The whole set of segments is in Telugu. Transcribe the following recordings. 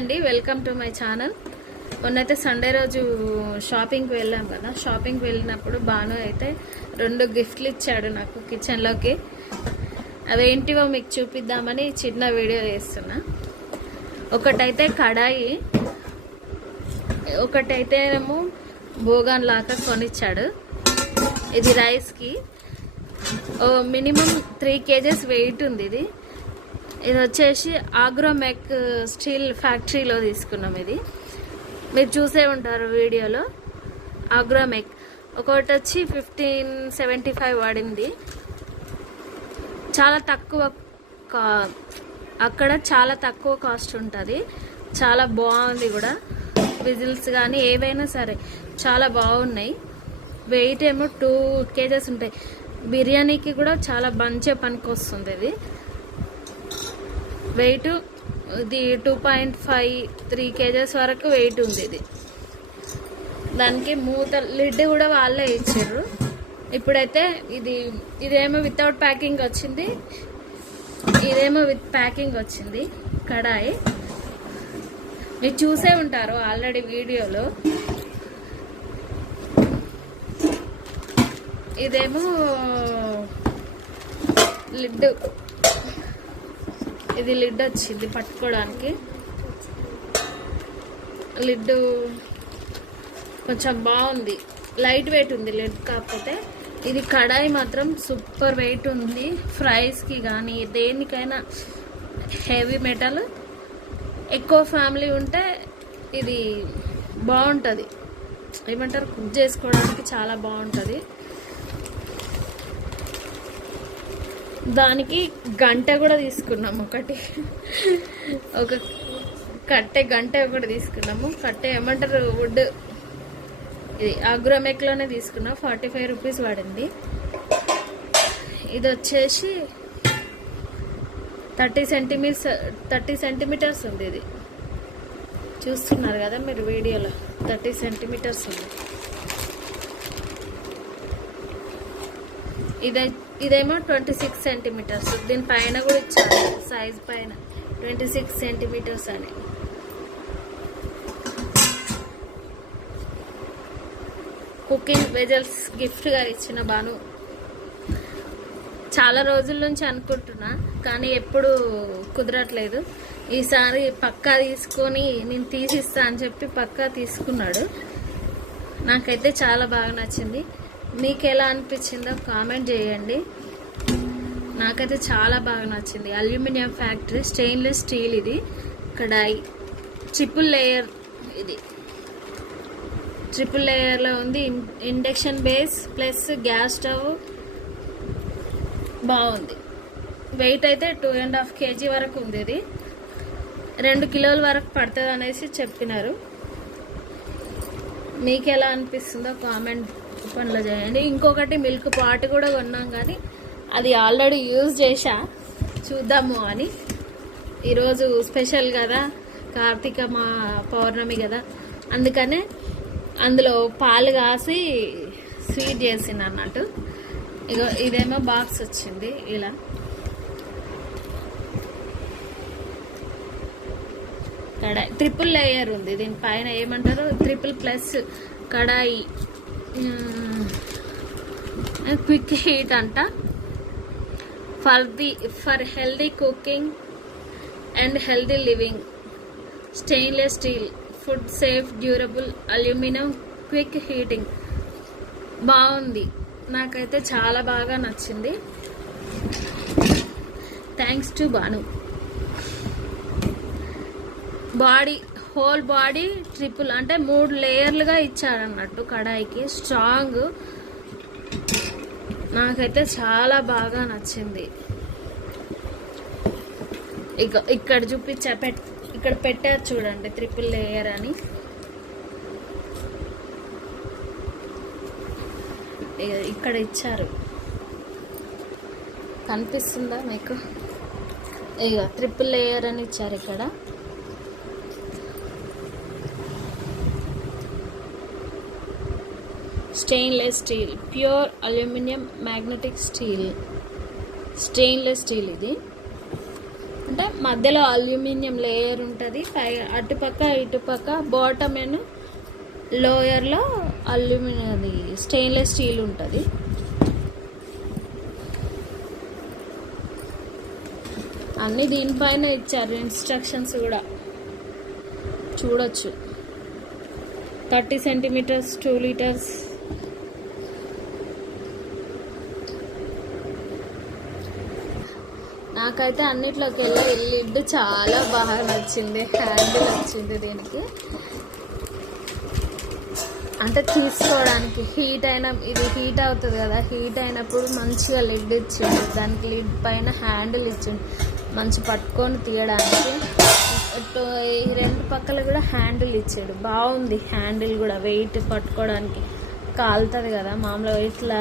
అండి, వెల్కమ్ టు మై ఛానల్. మొన్నైతే సండే రోజు షాపింగ్కి వెళ్ళాం కదా. షాపింగ్కి వెళ్ళినప్పుడు బాను అయితే 2 గిఫ్ట్లు ఇచ్చాడు నాకు కిచెన్లోకి. అవేంటివో మీకు చూపిద్దామని చిన్న వీడియో చేస్తున్నా. ఒకటైతే కడాయి, ఒకటైతే ఏమో బోగాన్ లాగా కొనిచ్చాడు. ఇది రైస్కి మినిమం 3 kgs వెయిట్ ఉంది. ఇది వచ్చేసి ఆగ్రోమెక్ స్టీల్ ఫ్యాక్టరీలో తీసుకున్నాం. ఇది మీరు చూసే ఉంటారు వీడియోలో. ఆగ్రోమెక్ ఒకటి వచ్చి 1575 పడింది. చాలా తక్కువ, అక్కడ చాలా తక్కువ కాస్ట్ ఉంటుంది. చాలా బాగుంది కూడా. విజిల్స్ కానీ ఏవైనా సరే చాలా బాగున్నాయి. వెయిట్ ఏమో 2 kgs ఉంటాయి. బిర్యానీకి కూడా చాలా మంచిగా పనికి వస్తుంది. ఇది వెయిట్ ఇది 2.5-3 kgs వరకు వెయిట్ ఉంది. ఇది దానికి మూత లిడ్ కూడా వాళ్ళే ఇచ్చారు. ఇప్పుడైతే ఇదేమో వితౌట్ ప్యాకింగ్ వచ్చింది, ఇదేమో విత్ ప్యాకింగ్ వచ్చింది. కడాయి మీరు చూసే ఉంటారు ఆల్రెడీ వీడియోలో. ఇదేమో లిడ్, ఇది లిడ్ వచ్చింది పట్టుకోవడానికి. లిడ్ కొంచెం బాగుంది, లైట్ వెయిట్ ఉంది లిడ్. కాకపోతే ఇది కడాయి మాత్రం సూపర్ వెయిట్ ఉంది. ఫ్రైస్కి కానీ దేనికైనా హెవీ మెటల్. ఎక్కువ ఫ్యామిలీ ఉంటే ఇది బాగుంటుంది, ఏమంటారు, కుక్ చేసుకోవడానికి చాలా బాగుంటుంది. దానికి గంట కూడా తీసుకున్నాము. ఒక కట్టె గంట ఒకటి తీసుకున్నాము. కట్టె ఏమంటారు, వుడ్. ఇది ఆగ్రోమెక్లోనే తీసుకున్నాం. 45 రూపీస్ పడింది. ఇది వచ్చేసి 30 సెంటీమీటర్స్ ఉంది. ఇది చూస్తున్నారు కదా మీరు వీడియోలో, 30 సెంటీమీటర్స్ ఉంది. ఇదేమో 26 సెంటీమీటర్స్. దీని పైన కూడా ఇచ్చారు సైజ్ పైన 26 సెంటీమీటర్స్ అని. కుకింగ్ వెజల్స్ గిఫ్ట్గా ఇచ్చిన బాను. చాలా రోజుల నుంచి అనుకుంటున్నా కానీ ఎప్పుడు కుదరట్లేదు. ఈసారి పక్కా తీసుకొని నేను తీసిస్తా అని చెప్పి పక్కా తీసుకున్నాడు. నాకైతే చాలా బాగా నచ్చింది. మీకు ఎలా అనిపించిందో కామెంట్ చేయండి. నాకైతే చాలా బాగా నచ్చింది. Aluminium factory stainless steel. ఇది కడాయి ట్రిపుల్ లేయర్. ఇది ట్రిపుల్ లేయర్లో ఉంది. Induction base plus gas stove. బాగుంది. వెయిట్ అయితే 2.5 kg వరకు ఉంది. ఇది 2 కిలోల వరకు పడుతుంది అనేసి చెప్పినారు. మీకు ఎలా అనిపిస్తుందో కామెంట్ పనిలో చేయండి. ఇంకొకటి మిల్క్ పాట్ కూడా కొన్నాం కానీ అది ఆల్రెడీ యూజ్ చేశా, చూద్దాము అని. ఈరోజు స్పెషల్ కదా, కార్తీక పౌర్ణమి కదా, అందుకనే అందులో పాలు కాసి స్వీట్ చేసింది అన్నట్టు. ఇగో ఇదేమో బాక్స్ వచ్చింది ఇలా. కడాయి ట్రిపుల్ లేయర్ ఉంది. దీనిపైన ఏమంటారు, 3++ కడాయి. క్విక్ హీట్ అంట. For healthy cooking and healthy living. Stainless steel, food safe, durable, aluminium, quick heating. బాగుంది, నాకైతే చాలా బాగా నచ్చింది. Thanks to Banu. Whole body triple అంటే 3 లేయర్లుగా ఇచ్చారన్నట్టు కడాయికి. స్ట్రాంగ్. నాకైతే చాలా బాగా నచ్చింది. ఇక్కడ ఇక్కడ పెట్టారు చూడండి, ట్రిపుల్ లేయర్ అని. ఇక్కడ ఇచ్చారు, కనిపిస్తుందా మీకు? ఇక ట్రిపుల్ లేయర్ అని ఇచ్చారు ఇక్కడ. Stainless steel, pure aluminium magnetic steel. Stainless steel ఇది. అంటే అంటే మధ్యలో అల్యూమినియం లేయర్ ఉంటుంది, పై అటుపక్క ఇటుపక్క బాటమ్ అండ్ లోయర్లో అల్యూమినియం అది స్టెయిన్లెస్ స్టీల్ ఉంటుంది. అన్నీ దీనిపైన ఇచ్చారు ఇన్స్ట్రక్షన్స్ కూడా చూడొచ్చు. 30 సెంటీమీటర్స్ 2 లీటర్స్. నాకైతే అన్నిట్లోకి వెళ్ళి లిడ్ చాలా బాగా నచ్చింది. హ్యాండిల్ వచ్చింది దీనికి, అంటే తీసుకోవడానికి హీట్ అయినా ఇది హీట్ అవుతుంది కదా, హీట్ అయినప్పుడు మంచిగా లిడ్ ఇచ్చింది. దానికి లిడ్ పైన హ్యాండిల్ ఇచ్చింది మంచి పట్టుకొని తీయడానికి. ఈ 2 పక్కల కూడా హ్యాండిల్ ఇచ్చాడు, బాగుంది. హ్యాండిల్ కూడా వెయిట్ పట్టుకోవడానికి కాలుతుంది కదా, మామూలుగా ఇట్లా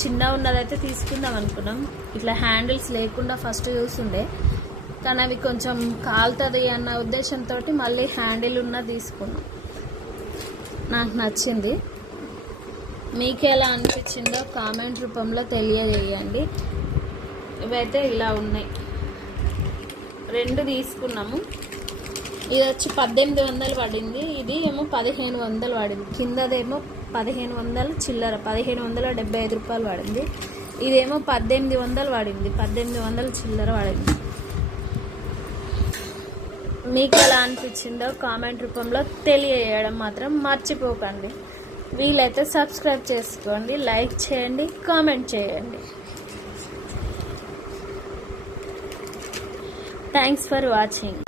చిన్న ఉన్నదైతే తీసుకుందాం అనుకున్నాం. ఇట్లా హ్యాండిల్స్ లేకుండా ఫస్ట్ చూస్తుండే, కానీ అవి కొంచెం కాలుతుంది అన్న ఉద్దేశంతో మళ్ళీ హ్యాండిల్ ఉన్నది తీసుకున్నాం. నాకు నచ్చింది. మీకు ఎలా అనిపించిందో కామెంట్ రూపంలో తెలియజేయండి. ఇవైతే ఇలా ఉన్నాయి, 2 తీసుకున్నాము. ఇది వచ్చి 1800 పడింది, ఇది ఏమో 1500 పడింది. కిందదేమో 1500 చిల్లర, 1575 రూపాయలు పడింది. ఇదేమో 1800 పడింది, 1800 చిల్లర పడింది. మీకు ఎలా అనిపించిందో కామెంట్ రూపంలో తెలియజేయడం మాత్రం మర్చిపోకండి. వీలైతే సబ్స్క్రైబ్ చేసుకోండి, లైక్ చేయండి, కామెంట్ చేయండి. Thanks for watching.